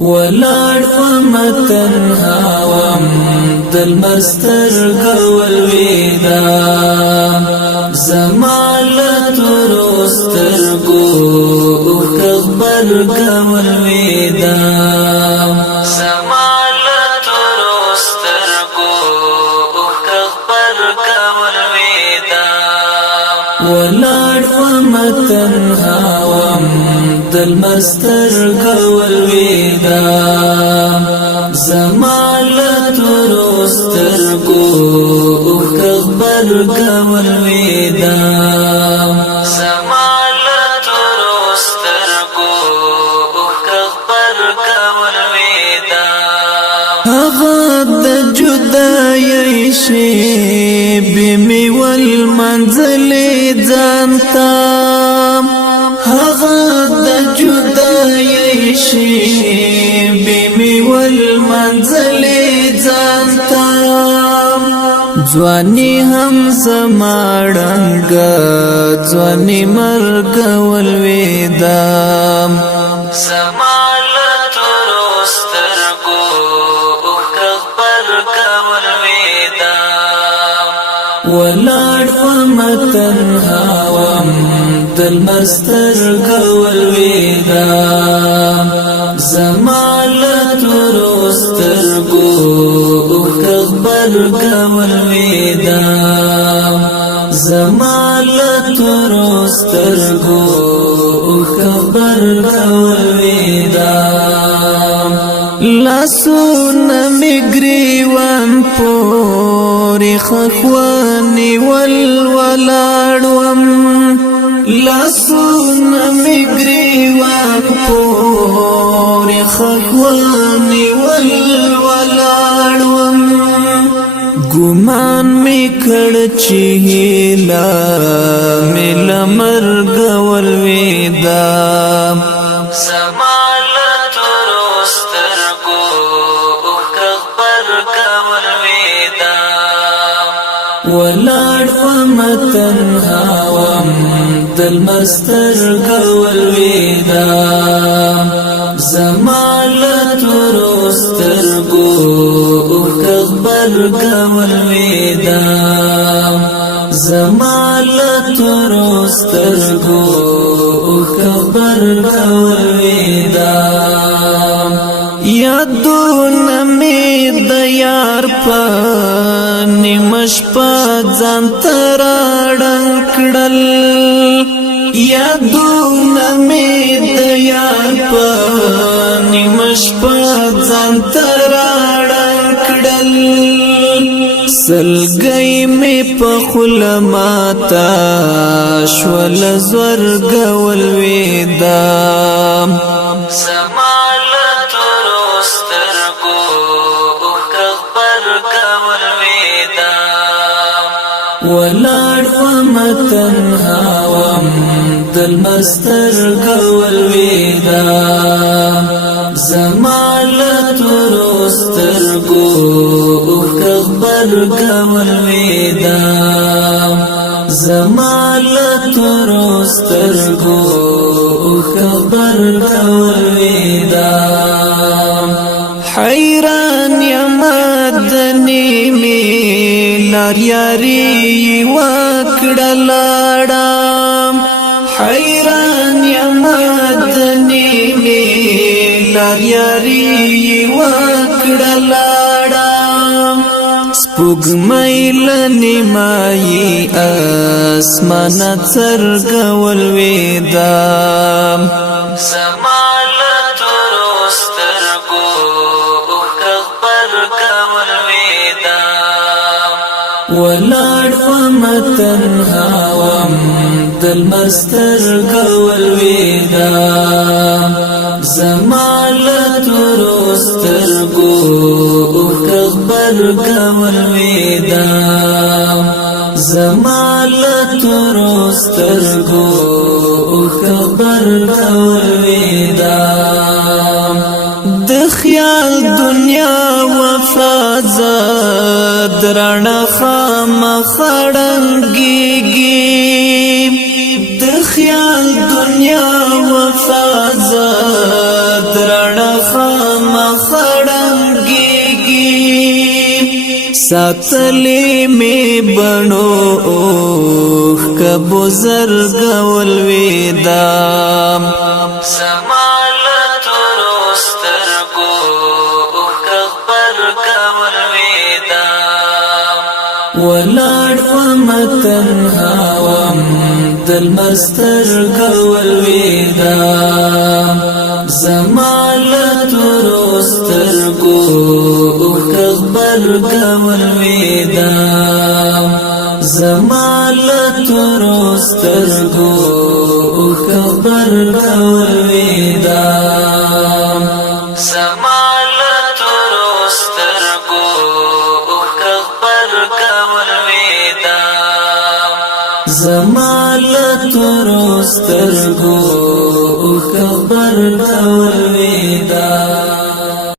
ولاړ ومتنها وم دل مستر قول ویدا زمالت روستر کو اخبر قول ویدا زمالت روستر کو اخبر قول ویدا ولاړ ومتنها وم دل مستر قول ویدا زمالت روستر کو اخبر قول ویدا زمالت روستر کو اخبر قول ویدا هغه د جدای شی بمی والمنزل ځانتا هغه د جدای شی بمی والمنزل ځانتا ځواني هم زماړنګ ځواني مرګ ولویدا زمالت روستر کو اخبر قول ویدا ولاړ ومتنها وم دل مستر قول ویدا زمالت روستر کو اخبر قول ویدا زمالت روستر کو اخبر قول ویدا لاسون مگریوان پوری خخوانی والولاړوم لاسون مگریوان پوری خخوانی والولاړوم ګمان می کړ چې هیلا مل مرګ ولویدا زمالت روستر کو اخبر قول ویدا ولاړ ومتنها وم دل مستر قول ویدا زمالت روستر کو اخبر قول ویدا زمالت روستر کو اخبر قول ویدا یادون می د یار په نیمش په ځان تراړن کړل یادون می د یار په نیمش په ځان تراړن کړل سلګي می په خل ماتا شول زورګ ولویدا زمالت روستر کو اخبر قول ویدا ولاړ ومتنها وم دل مستر قول ویدا زمالت روستر کو اخبر قول ویدا زمالت روستر کو اخبر قول ویدا حیران یمدنی می لار یاری وکړلاړم حیران یمدنی می لار یاری وکړلاړم سپوږمۍ لنیمایي اسمان څرګ ولویدا زمالت روستر کو اخبر قول ویدا ولاړ ومتنها وم دل مستر قول ویدا زمالت روستر کو اخبر قول ویدا زمالت روستر کو اخبر قول ویدا د خیال دنیا وفازا درنا خام خړنګيږي د خیال دنیا وفازا درنا مخړنګيږي ساتلې می بڼو اوخ کبو زرګ ولويدا زمالت ورسترګو اوخ خبر ولويدا ولاړ ومتنها وم دل مستر ولويدا زمالت ورسترګو اوخ خبر ولويدا زمالت ورسترګو اوخ خبر ولويدا زمالت ورسترګو اوخ خبر ولويدا زمالت ورسترګو اوخ خبر ولويدا